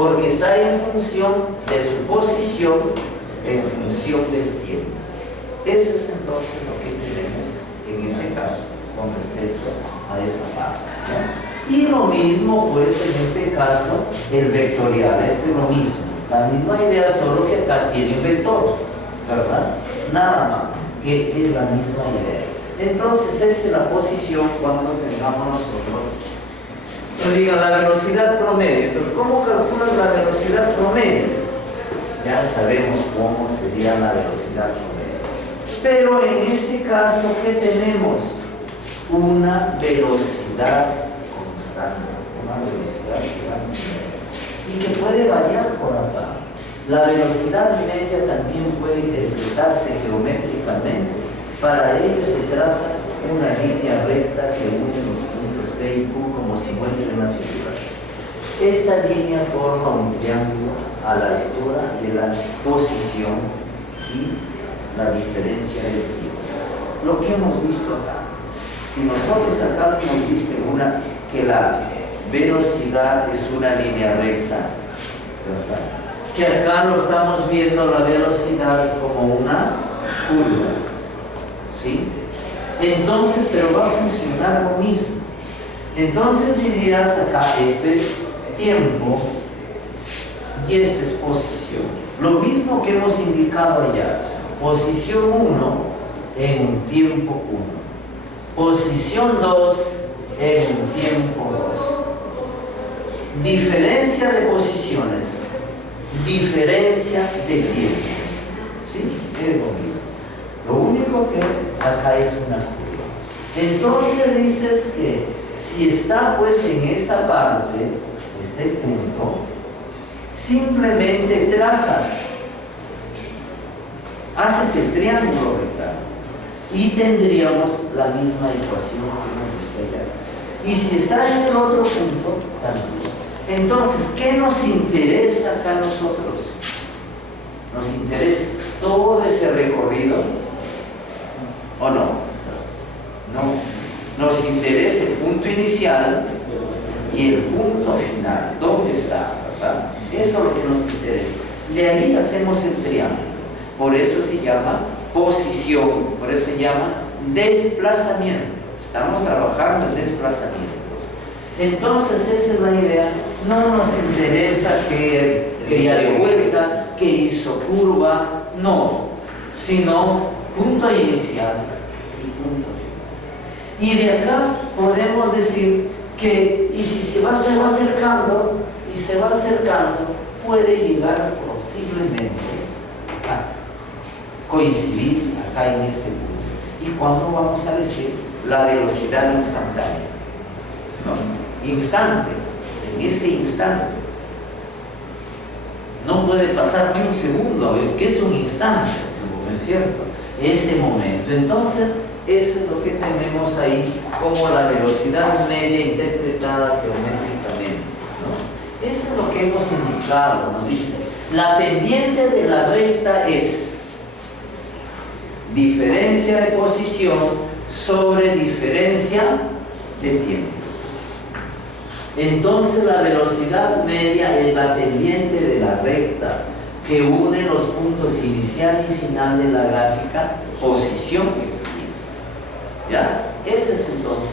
porque está en función de su posición, en función del tiempo. Eso es entonces lo que tenemos en ese caso con respecto a esa parte, ¿no? Y lo mismo pues en este caso el vectorial, esto es lo mismo, la misma idea, solo que acá tiene un vector, ¿verdad? Nada más, que es la misma idea. Entonces esa es la posición cuando tengamos nosotros, nos digan la velocidad promedio. Entonces, ¿cómo calculan la velocidad promedio? Ya sabemos cómo sería la velocidad promedio. Pero en ese caso, ¿qué tenemos? Una velocidad constante, una velocidad grande, y que puede variar por acá. La velocidad media también puede interpretarse geométricamente. Para ello se traza una línea recta que une los puntos P y Q como si muestre una figura. Esta línea forma un triángulo a la altura de la posición y la diferencia del tiempo. Lo que hemos visto acá, si nosotros acá hemos visto que la velocidad es una línea recta, ¿verdad? Que acá lo estamos viendo la velocidad como una curva, ¿sí? Entonces, pero va a funcionar lo mismo. Entonces dirías acá, este es tiempo y esta es posición. Lo mismo que hemos indicado allá. Posición 1 en un tiempo 1. Posición 2 en un tiempo 2. Diferencia de posiciones. Diferencia de tiempo. ¿Sí? Es lo mismo. Lo único que acá es una curva. Entonces dices que si está pues en esta parte, este punto, simplemente trazas, haces el triángulo rectal y tendríamos la misma ecuación que hemos visto allá. Y si está en el otro punto, también. Entonces, ¿qué nos interesa acá a nosotros? Nos interesa todo ese recorrido, ¿o no? No, nos interesa el punto inicial y el punto final. ¿Dónde está? ¿Verdad? Eso es lo que nos interesa. De ahí hacemos el triángulo. Por eso se llama posición, por eso se llama desplazamiento. Estamos trabajando en desplazamientos. Entonces esa es la idea. No nos interesa que ya dio vuelta, que hizo curva, no, sino punto inicial y punto final. Y de acá podemos decir que, y si se va acercando, y se va acercando, puede llegar posiblemente a coincidir acá en este punto. ¿Y cuándo vamos a decir la velocidad instantánea? ¿No? Instante, en ese instante. No puede pasar ni un segundo, ¿qué es un instante? ¿No es cierto? Ese momento. Entonces, eso es lo que tenemos ahí como la velocidad media interpretada geométricamente, ¿no? Eso es lo que hemos indicado, nos dice. La pendiente de la recta es diferencia de posición sobre diferencia de tiempo. Entonces la velocidad media es la pendiente de la recta que une los puntos inicial y final de la gráfica, posición y tiempo. ¿Ya? Ese es entonces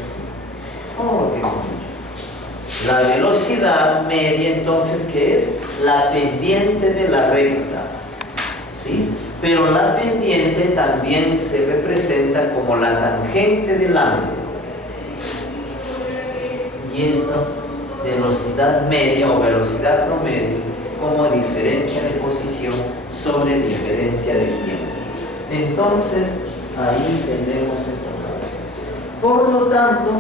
todo lo que hemos dicho. La velocidad media entonces, ¿qué es? La pendiente de la recta, ¿sí? Pero la pendiente también se representa como la tangente del ángulo. Y esto, velocidad media o velocidad promedio, como diferencia de posición sobre diferencia de tiempo. Entonces, ahí tenemos esta parte. Por lo tanto,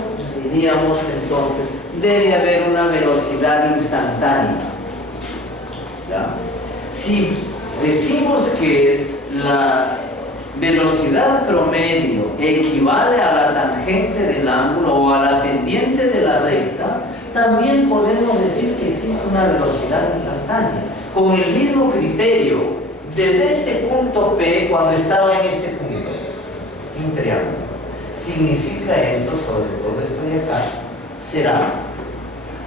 diríamos entonces, debe haber una velocidad instantánea. ¿Ya? Si decimos que la velocidad promedio equivale a la tangente del ángulo o a la pendiente de la recta, también podemos decir que existe una velocidad instantánea con el mismo criterio desde este punto P cuando estaba en este punto, un triángulo. Significa esto, sobre todo esto de acá, será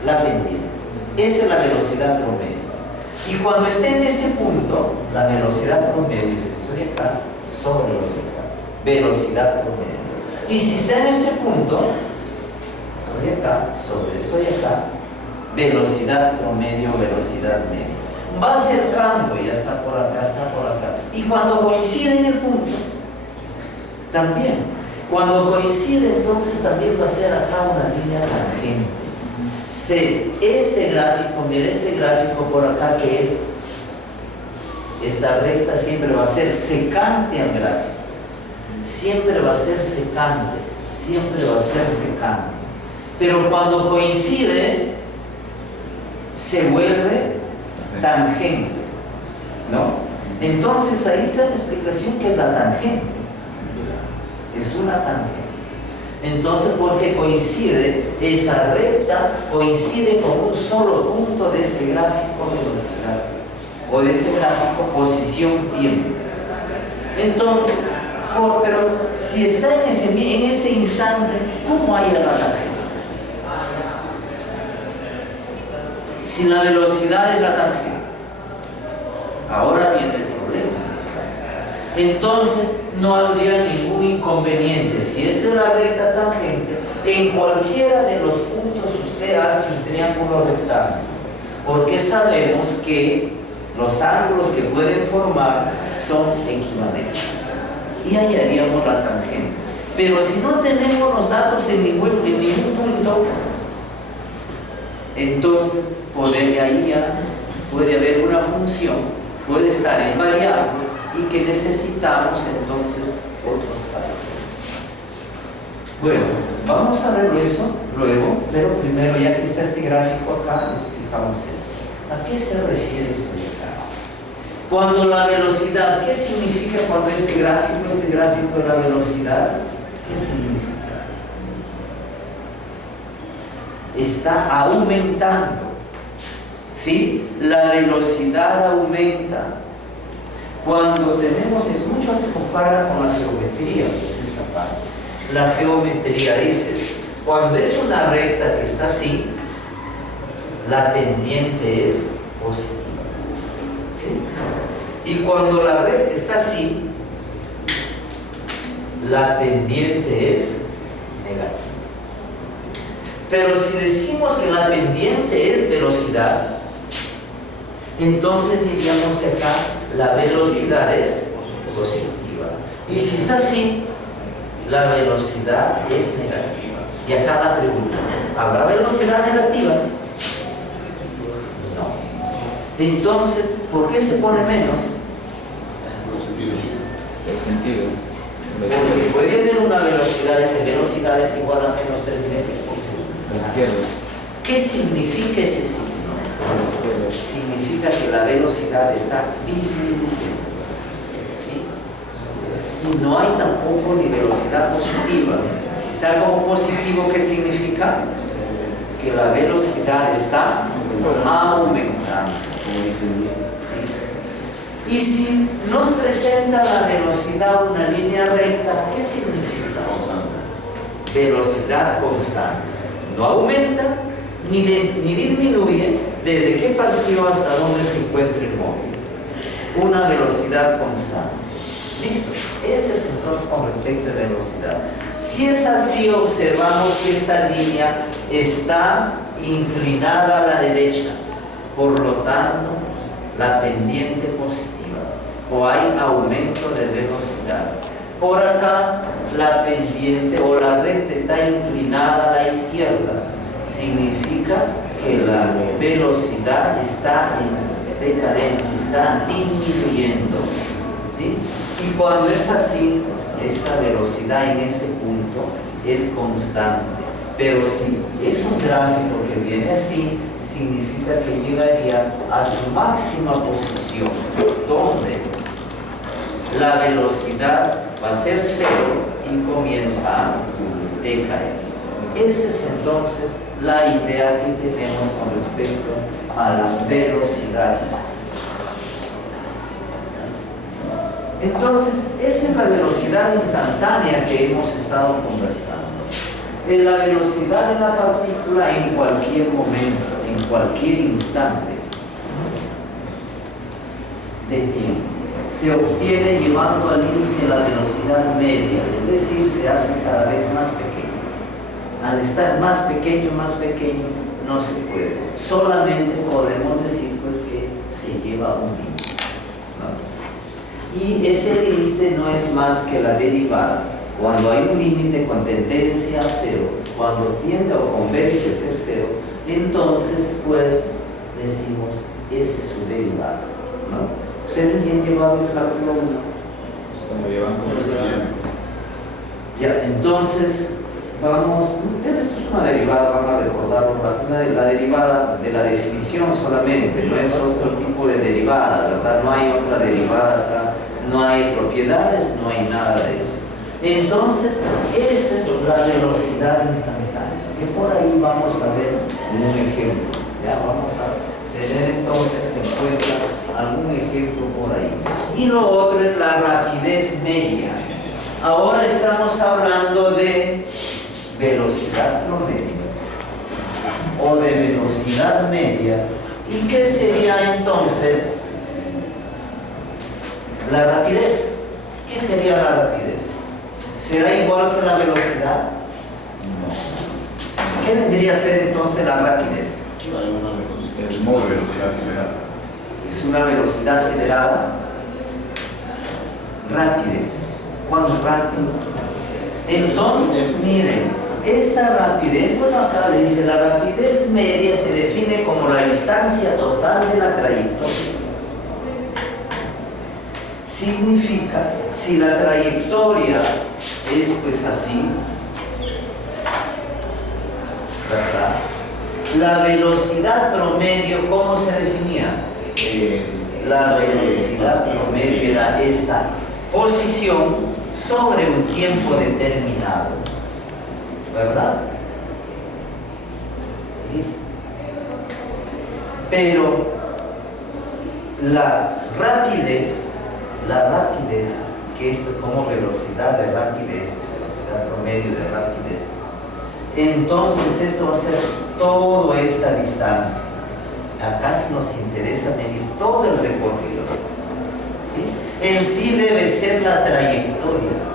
la pendiente. Esa es la velocidad promedio. Y cuando esté en este punto, la velocidad promedio es esto de acá sobre lo de acá. Velocidad promedio. Y si está en este punto, esto de acá sobre esto de acá, velocidad promedio, velocidad media. Va acercando, ya está por acá, está por acá. Y cuando coincide en el punto, también. Cuando coincide, entonces también va a ser acá una línea tangente. Este gráfico, mira este gráfico por acá que es, esta recta siempre va a ser secante al gráfico. Siempre va a ser secante, siempre va a ser secante. Pero cuando coincide, se vuelve tangente, ¿no? Entonces ahí está la explicación que es la tangente. Es una tangente. Entonces, porque coincide, esa recta coincide con un solo punto de ese gráfico velocidad o de ese gráfico posición-tiempo. Entonces, pero si está en ese instante, ¿cómo hay la tangente? Si la velocidad es la tangente, ahora viene el problema. Entonces no habría ningún inconveniente. Si esta es la recta tangente, en cualquiera de los puntos usted hace un triángulo rectángulo, porque sabemos que los ángulos que pueden formar son equivalentes. Y ahí haríamos la tangente. Pero si no tenemos los datos en ningún punto, entonces puede haber una función, puede estar en variables y que necesitamos entonces otros parámetros. Bueno, vamos a ver eso luego, pero primero, ya que está este gráfico acá, explicamos eso. ¿A qué se refiere esto de acá? Cuando la velocidad, ¿qué significa cuando este gráfico de la velocidad? ¿Qué significa? Está aumentando. ¿Sí? La velocidad aumenta. Cuando tenemos, mucho se compara con la geometría, que es esta parte. La geometría dice, cuando es una recta que está así, la pendiente es positiva. ¿Sí? Y cuando la recta está así, la pendiente es negativa. Pero si decimos que la pendiente es velocidad, entonces diríamos que acá la velocidad es positiva. Y si está así, la velocidad es negativa. Y acá la pregunta, ¿habrá velocidad negativa? No. Entonces, ¿por qué se pone menos? Sentido. Porque puede haber una velocidad, esa velocidad es igual a menos 3 metros por segundo. ¿Qué significa ese signo? Significa que la velocidad está disminuyendo. ¿Sí? Y no hay tampoco ni velocidad positiva. Si está como positivo, ¿qué significa? Que la velocidad está aumentando. Y si nos presenta la velocidad una línea recta, ¿qué significa? Velocidad constante. No aumenta ni disminuye desde qué partido hasta dónde se encuentra el móvil. Una velocidad constante. ¿Listo? Ese es entonces con respecto a velocidad. Si es así, observamos que esta línea está inclinada a la derecha. Por lo tanto, la pendiente positiva. O hay aumento de velocidad. Por acá, la pendiente o la recta está inclinada a la izquierda. Significa que la velocidad está en decadencia, está disminuyendo. ¿Sí? Y cuando es así, esta velocidad en ese punto es constante. Pero si es un gráfico que viene así, significa que llegaría a su máxima posición, donde la velocidad va a ser 0 y comienza a decaer. Esa es entonces la idea que tenemos con respecto a la velocidad. Entonces, esa es la velocidad instantánea que hemos estado conversando. Es la velocidad de la partícula en cualquier momento, en cualquier instante. de tiempo se obtiene llevando al límite la velocidad media, es decir, se hace cada vez más pequeño. Al estar más pequeño, no se puede. Solamente podemos decir pues que se lleva un límite, ¿no? Y ese límite no es más que la derivada. Cuando hay un límite con tendencia a cero, cuando tiende o converge a ser cero, entonces pues decimos, ese es su derivada, ¿no? Ustedes ya han llevado el cálculo 1. Como llevamos el tiempo. Ya, entonces vamos, pero esto es una derivada, van a recordarlo, la derivada de la definición solamente, no es otro tipo de derivada, ¿verdad? No hay otra derivada acá, no hay propiedades, no hay nada de eso. Entonces, esta es la velocidad instantánea, que por ahí vamos a ver un ejemplo. Ya vamos a tener entonces en cuenta algún ejemplo por ahí. Y lo otro es la rapidez media. Ahora estamos hablando de velocidad promedio o de velocidad media. ¿Y qué sería entonces la rapidez? ¿Qué sería la rapidez? ¿Será igual que la velocidad? No. ¿Qué vendría a ser entonces la rapidez? Es muy velocidad acelerada. Es una velocidad acelerada. Rapidez. ¿Cuánto rápido? Entonces, miren, esta rapidez, bueno, acá le dice, la rapidez media se define como la distancia total de la trayectoria. Significa, si la trayectoria es pues así, ¿verdad? La velocidad promedio, ¿cómo se definía? La velocidad promedio era esta posición sobre un tiempo determinado, ¿verdad? ¿Listo? Pero la rapidez, que es como velocidad de rapidez, velocidad promedio de rapidez, entonces esto va a ser toda esta distancia. Acá sí nos interesa medir todo el recorrido, ¿sí? En sí debe ser la trayectoria.